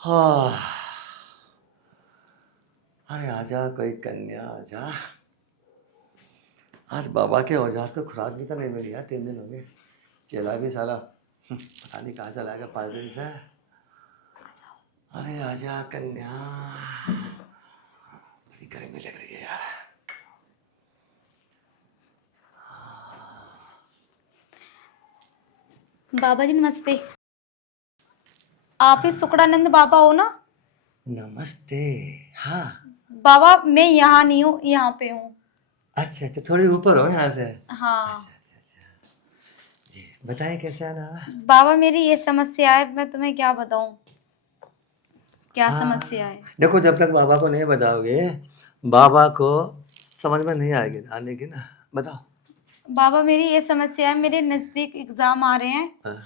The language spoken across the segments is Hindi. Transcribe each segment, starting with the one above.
हाँ। अरे आजा कोई कन्या आजा। आज बाबा के औजार को खुराक भी तो नहीं मिली यार, 3 दिन हो गए। चेला भी साला पता नहीं कहाँ चला गया 5 दिन से। अरे आजा कन्या, बड़ी गर्मी लग रही है यार। बाबा जी नमस्ते। आप ही सुकड़ानंद बाबा हो ना? नमस्ते। हाँ। बाबा मैं यहाँ नहीं हूँ, यहाँ पे हूँ। अच्छा अच्छा, थोड़ी ऊपर हो यहाँ से। हाँ अच्छा अच्छा अच्छा जी, बताएं कैसे आना हुआ। बाबा, मेरी ये समस्या है, मैं तुम्हें क्या बताऊँ, क्या समस्या हाँ है। देखो, जब तक बाबा को नहीं बताओगे बाबा को समझ में नहीं आएगी, आने की ना। बताओ। बाबा मेरी ये समस्या है, मेरे नजदीक एग्जाम आ रहे हैं हाँ,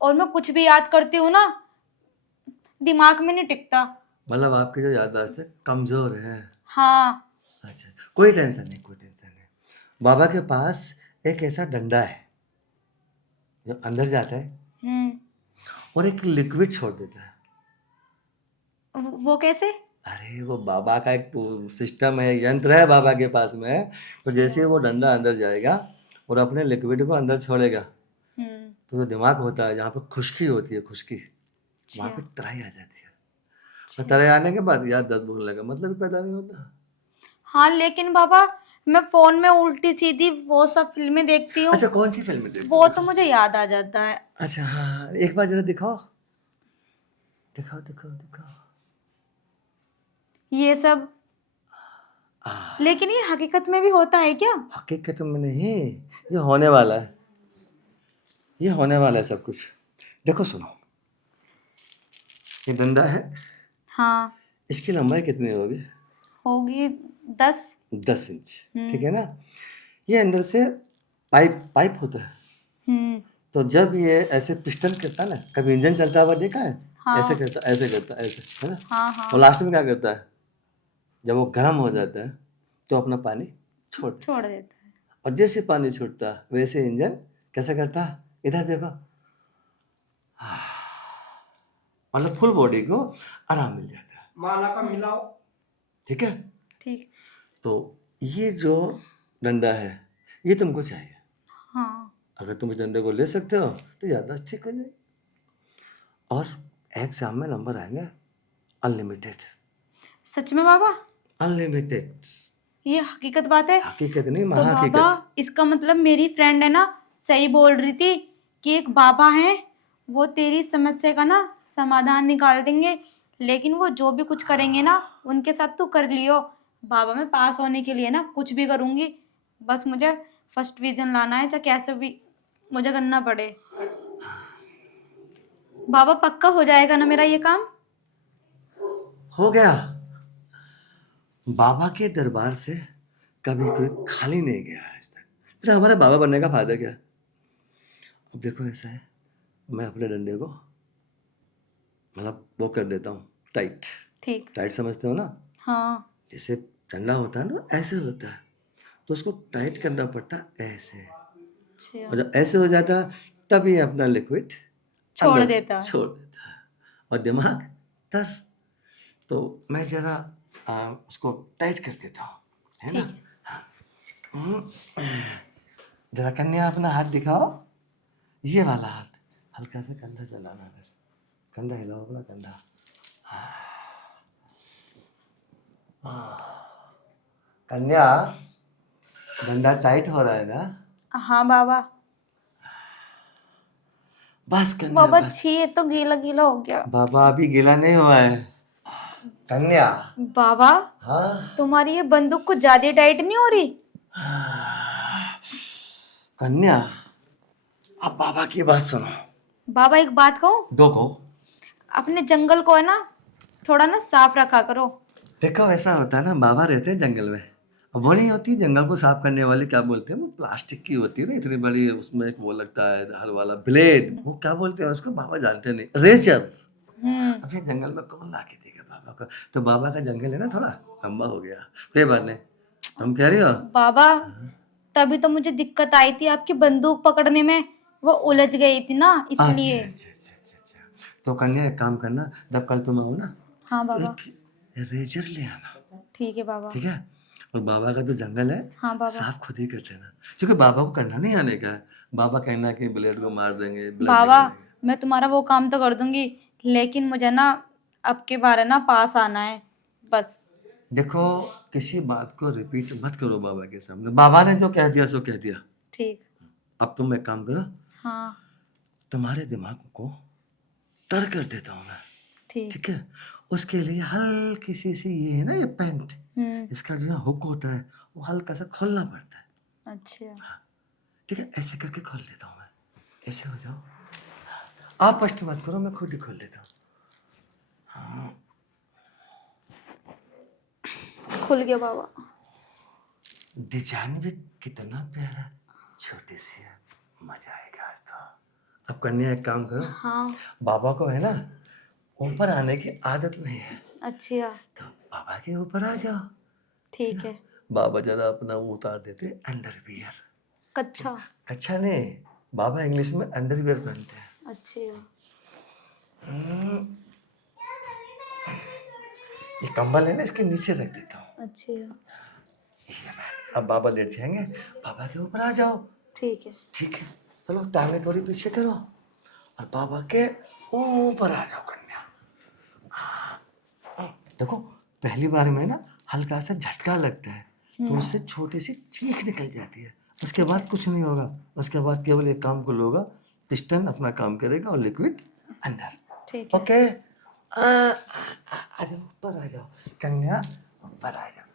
और मैं कुछ भी याद करती हूँ ना, दिमाग में नहीं टिकता। मतलब आपकी जो याददाश्त है कमजोर है। हाँ। अच्छा, कोई टेंशन नहीं, कोई टेंशन नहीं। बाबा के पास एक ऐसा डंडा है जो अंदर जाता है हम्म। और एक लिक्विड छोड़ देता है। वो कैसे? अरे वो बाबा का एक सिस्टम है, यंत्र है बाबा के पास में। तो जैसे ही वो डंडा अंदर जाएगा और अपने लिक्विड को अंदर छोड़ेगा, हम्म। तो जो दिमाग होता है जहाँ पे खुश्की होती है, खुश्की, वहाँ अच्छा पे तराई आ जाती है। और अच्छा। तराई आने के बाद याद दस्त भूलने का मतलब ही पैदा नहीं होता। हाँ लेकिन बाबा, मैं फोन में उल्टी सीधी वो सब फिल्में देखती हूँ, अच्छा, कौन सी फिल्म देखते हो? वो तो दिखाओ। मुझे याद आ जाता है। अच्छा हाँ, एक बार जरा दिखाओ, दिखाओ दिखाओ दिखाओ। ये सब, आ, लेकिन ये हकीकत में भी होता है क्या? हकीकत में नहीं, ये होने वाला है, ये होने वाला है सब कुछ। देखो सुनो, ये डंडा है, हाँ। इसकी लंबाई कितनी होगी? होगी 10। 10 इंच। ठीक हम्म। है ना? ये अंदर से पाइप पाइप होता है। हम्म। तो जब ये ऐसे पिस्टन करता है ना, कभी इंजन चलता हुआ देखा है? ऐसे हाँ करता, ऐसे करता, ऐसे, है ना? हाँ और हाँ। लास्ट में क्या करता है, जब वो गर्म हो जाता है तो अपना पानी छोड़ देता छोड़ है। देता है। और जैसे पानी छूटता है वैसे इंजन कैसे करता है, इधर देखो, मतलब फुल बॉडी को आराम मिल जाता है। माला का मिलाओ। ठीक है। ठीक। तो ये जो डंडा है ये तुमको चाहिए। हाँ। अगर तुम इस डंडे को ले सकते हो तो याददाश्त ठीक हो जाएगी और एग्जाम में नंबर आएंगे अनलिमिटेड। सच में बाबा? अनलिमिटेड। ये हकीकत बात है? हकीकत नहीं, तो बाबा महाहकीकत। इसका मतलब मेरी फ्रेंड है ना, सही बोल रही थी कि एक बाबा है, वो तेरी समस्या का ना समाधान निकाल देंगे, लेकिन वो जो भी कुछ करेंगे ना उनके साथ तू कर लियो। बाबा मैं पास होने के लिए ना कुछ भी करूंगी, बस मुझे फर्स्ट डिवीजन लाना है, चाहे कैसे भी मुझे करना पड़े। बाबा पक्का हो जाएगा ना मेरा ये काम? हो गया। बाबा के दरबार से कभी कोई खाली नहीं गया आज तक। फिर हमारे बाबा बनने का फायदा क्या? अब देखो ऐसा है, मैं अपने डंडे को मतलब वो कर देता हूँ टाइट। ठीक। टाइट समझते हो ना? हाँ। जैसे डंडा होता है ना, ऐसे होता है, तो उसको टाइट करना पड़ता है ऐसे। अच्छा। और जब ऐसे हो जाता है तब ये अपना लिक्विड छोड़ अंदर देता है। छोड़ देता है और दिमाग तर। तो मैं जरा उसको टाइट कर देता हूँ, है ना? ठीक है। जरा कन्या अपना हाथ दिखाओ, ये वाला हाथ, हल्का सा कंधा चलाना, बस कंधा हिलाओ, अपना कंधा। कन्या, डंडा टाइट हो रहा है ना? हाँ बाबा। बस कन्या बाबा बस। छी, ये तो गीला गीला हो गया। बाबा अभी गीला नहीं हुआ है। कन्या। बाबा हाँ। तुम्हारी ये बंदूक कुछ ज्यादा टाइट नहीं हो रही? कन्या, अब बाबा की बात सुनो। बाबा एक बात कहूँ, दो को। अपने जंगल को है ना थोड़ा ना साफ रखा करो। देखो ऐसा होता है ना, बाबा रहते हैं जंगल में, अब वो नहीं होती जंगल को साफ करने वाली, क्या बोलते हैं वो, प्लास्टिक की होती है ना इतनी बड़ी, उसमें एक वो लगता है हर वाला ब्लेड, वो क्या बोलते हैं उसको, बाबा जानते नहीं, रेजर। हम्म। अभी जंगल में कौन ला के देगा बाबा को? तो बाबा का जंगल है ना थोड़ा लंबा हो गया, कोई बात नहीं। तुम कह रही हो? बाबा तभी तो मुझे दिक्कत आई थी आपकी बंदूक पकड़ने में, वो उलझ गई थी ना अच्छा इसलिए। अच्छा अच्छा अच्छा अच्छा। तो कन्या एक काम करना, जब कल तुम आओ ना, हाँ बाबा। एक रेजर ले आना, ठीक है बाबा। ठीक है? और बाबा का जो जंगल है हाँ बाबा। साफ खुद ही कर देना, क्योंकि बाबा को करना नहीं आने का है। बाबा कहना कि ब्लेड को मार देंगे, ब्लड बाबा निकालेंगे। मैं तुम्हारा वो काम तो कर दूंगी, लेकिन मुझे ना अब के बारे ना पास आना है बस। देखो, किसी बात को रिपीट मत करो बाबा के सामने। बाबा ने जो कह दिया सो कह दिया। ठीक। अब तुम एक काम करो, हाँ तुम्हारे दिमाग को तर कर देता हूँ मैं, ठीक। ठीक है? उसके लिए हल्की सी ये है ना, ये पेंट, इसका जो हुक होता है वो हल्का सा खोलना पड़ता है। अच्छा ठीक है, ऐसे करके खोल देता हूँ मैं। ऐसे हो जाओ, आप कष्ट मत करो, मैं खुद ही खोल देता हूँ। हाँ, खुल गया बाबा। डिजाइन भी कितना प्यारा, छोटी सी है, मजा आएगा आज तो। अब कन्या एक काम करो, हाँ। बाबा को है ना ऊपर आने की आदत नहीं है, अच्छा तो बाबा के ऊपर आ जाओ। ठीक है। बाबा जरा अपना वो उतार देते अंडरवियर। कच्छा। अच्छा नहीं, बाबा इंग्लिश में अंडरवियर पहनते हैं। अच्छा ये कंबल है ना, इसके नीचे रख देता हूँ। अच्छा ये मैं, अब बाबा लेट जाएंगे, बाबा के ऊपर आ जाओ। ठीक है। ठीक है, चलो टांगे थोड़ी पीछे करो और बाबा के ऊपर आ जाओ कन्या। देखो, पहली बार में ना हल्का सा झटका लगता है, तो उससे छोटी सी चीख निकल जाती है। उसके बाद कुछ नहीं होगा, उसके बाद केवल एक काम को लोगा, पिस्टन अपना काम करेगा और लिक्विड अंदर। ठीक है। ओके, आ जाओ, ऊपर आ जाओ कन्या, ऊपर आ जाओ।